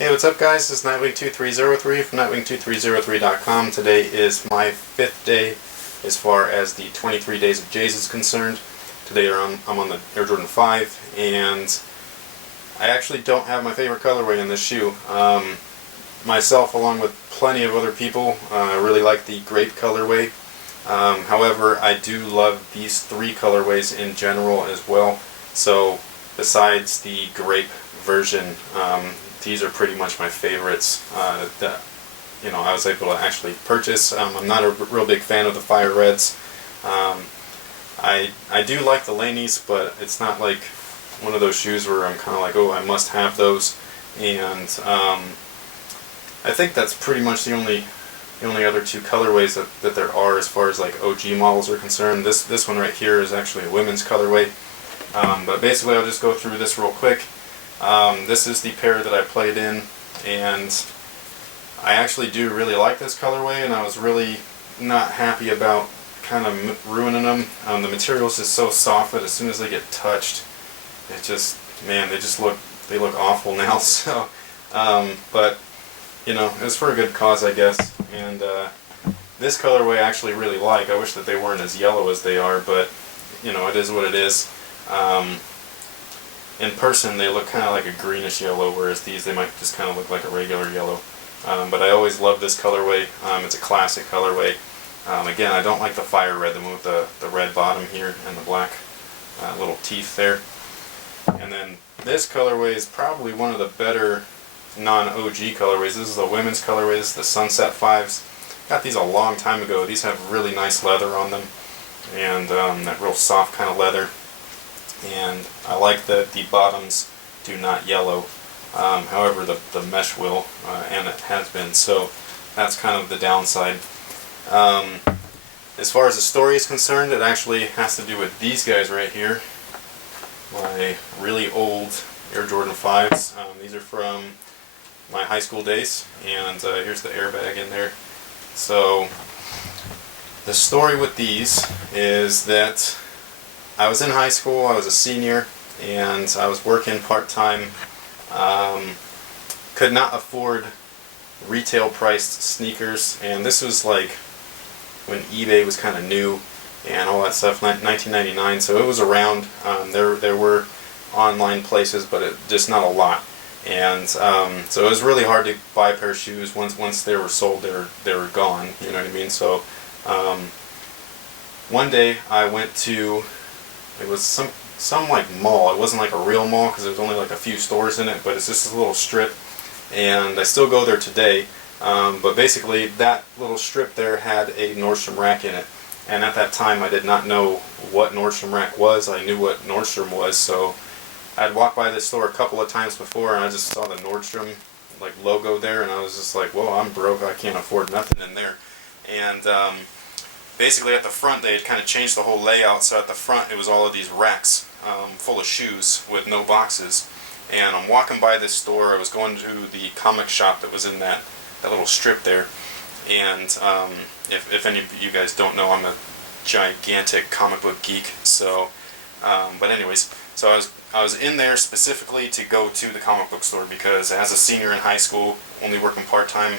Hey, what's up guys? This is Nightwing2303 from Nightwing2303.com. Today is my 5th day as far as the 23 Days of Jays is concerned. Today I'm on the Air Jordan 5, and I actually don't have my favorite colorway in this shoe. Myself, along with plenty of other people, really like the grape colorway. However, I do love these three colorways in general as well. So besides the grape version, these are pretty much my favorites that I was able to actually purchase. I'm not a real big fan of the fire reds. I do like the Laneys, but it's not like one of those shoes where I'm kind of like, oh, I must have those. And I think that's pretty much the only other two colorways that there are as far as like OG models are concerned. This one right here is actually a women's colorway. But basically I'll just go through this real quick. This is the pair that I played in, and I actually do really like this colorway, and I was really not happy about kind of ruining them. The material is just so soft that as soon as they get touched, it just, man, they look awful now. So, but it was for a good cause, I guess. And this colorway I actually really like. I wish that they weren't as yellow as they are, but it is what it is. In person they look kind of like a greenish yellow, whereas these, they might just kind of look like a regular yellow. But I always love this colorway. It's a classic colorway. Again, I don't like the fire red, the one with the red bottom here and the black little teeth there. And then this colorway is probably one of the better non-OG colorways. This is the women's colorway. This is the Sunset 5s. Got these a long time ago. These have really nice leather on them, and that real soft kind of leather. And I like that the bottoms do not yellow. However, the mesh will, and it has been, so that's kind of the downside. As far as the story is concerned, it actually has to do with these guys right here, my really old Air Jordan 5s. These are from my high school days, and here's the airbag in there. So the story with these is that I was in high school, I was a senior, and I was working part-time. Could not afford retail priced sneakers, and this was like when eBay was kind of new and all that stuff, 1999, so it was around. There were online places, but just not a lot. And so it was really hard to buy a pair of shoes. Once they were sold, they were gone, you know what I mean? So one day I went to, it was some like mall. It wasn't like a real mall because there was only like a few stores in it, but it's just a little strip, and I still go there today. But basically that little strip there had a Nordstrom Rack in it, and at that time I did not know what Nordstrom Rack was. I knew what Nordstrom was, so I'd walked by this store a couple of times before, and I just saw the Nordstrom like logo there, and I was just like, well, I'm broke, I can't afford nothing in there. And basically at the front they had kind of changed the whole layout, so at the front it was all of these racks full of shoes with no boxes. And I'm walking by this store. I was going to the comic shop that was in that little strip there, and if any of you guys don't know, I'm a gigantic comic book geek. So but anyways, so I was in there specifically to go to the comic book store because as a senior in high school, only working part-time,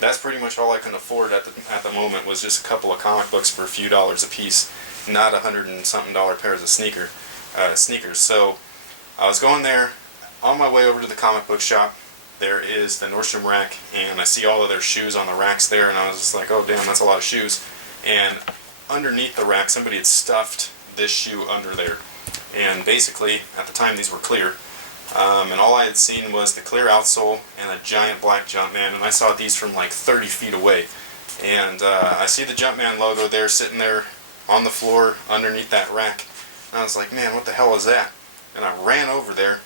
that's pretty much all I can afford at the moment, was just a couple of comic books for a few dollars a piece, not $100 and something pairs of sneakers. So I was going there. On my way over to the comic book shop, there is the Nordstrom Rack, and I see all of their shoes on the racks there, and I was just like, oh damn, that's a lot of shoes. And underneath the rack, somebody had stuffed this shoe under there. And basically, at the time, these were clear. And all I had seen was the clear outsole and a giant black Jumpman, and I saw these from like 30 feet away. And I see the Jumpman logo there, sitting there on the floor underneath that rack. And I was like, man, what the hell is that? And I ran over there,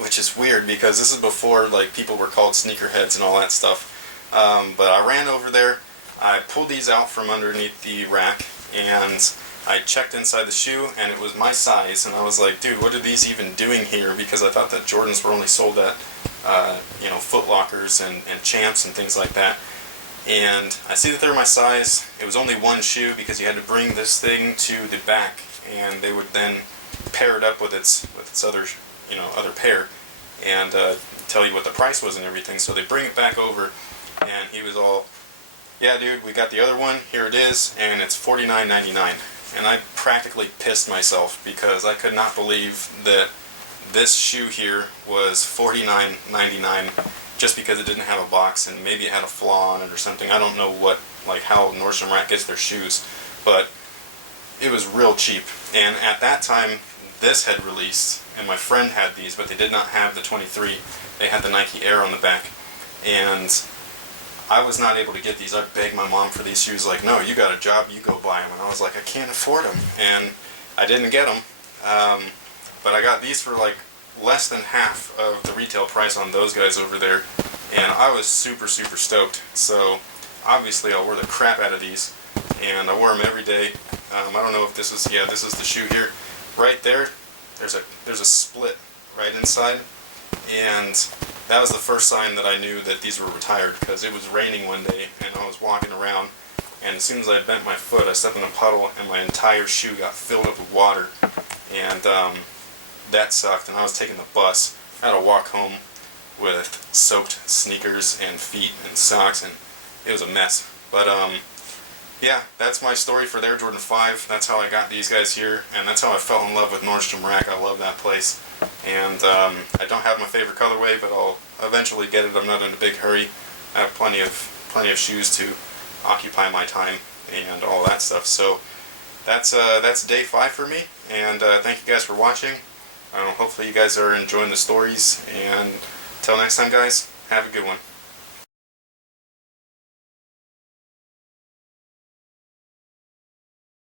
which is weird because this is before like people were called sneakerheads and all that stuff. But I ran over there, I pulled these out from underneath the rack, and I checked inside the shoe, and it was my size, and I was like, dude, what are these even doing here? Because I thought that Jordans were only sold at Foot Lockers and Champs and things like that. And I see that they're my size. It was only one shoe because you had to bring this thing to the back, and they would then pair it up with its other other pair, and tell you what the price was and everything. So they bring it back over, and he was all, yeah, dude, we got the other one. Here it is, and it's $49.99. And I practically pissed myself because I could not believe that this shoe here was $49.99 just because it didn't have a box and maybe it had a flaw on it or something. I don't know what, like how Nordstrom Rack gets their shoes, but it was real cheap. And at that time, this had released, and my friend had these, but they did not have the 23. They had the Nike Air on the back, and I was not able to get these. I begged my mom for these shoes, like, no, you got a job, you go buy them. And I was like, I can't afford them, and I didn't get them. But I got these for like less than half of the retail price on those guys over there, and I was super, super stoked. So obviously I wore the crap out of these, and I wore them every day. I don't know if this is, yeah, this is the shoe here. Right there, there's a split right inside, and that was the first sign that I knew that these were retired, because it was raining one day and I was walking around, and as soon as I bent my foot, I stepped in a puddle and my entire shoe got filled up with water, and that sucked. And I was taking the bus. I had to walk home with soaked sneakers and feet and socks, and it was a mess. But yeah, that's my story for the Air Jordan 5. That's how I got these guys here, and that's how I fell in love with Nordstrom Rack. I love that place. And I don't have my favorite colorway, but I'll eventually get it. I'm not in a big hurry. I have plenty of shoes to occupy my time and all that stuff. So that's day 5 for me, and thank you guys for watching. Hopefully you guys are enjoying the stories, and until next time, guys, have a good one.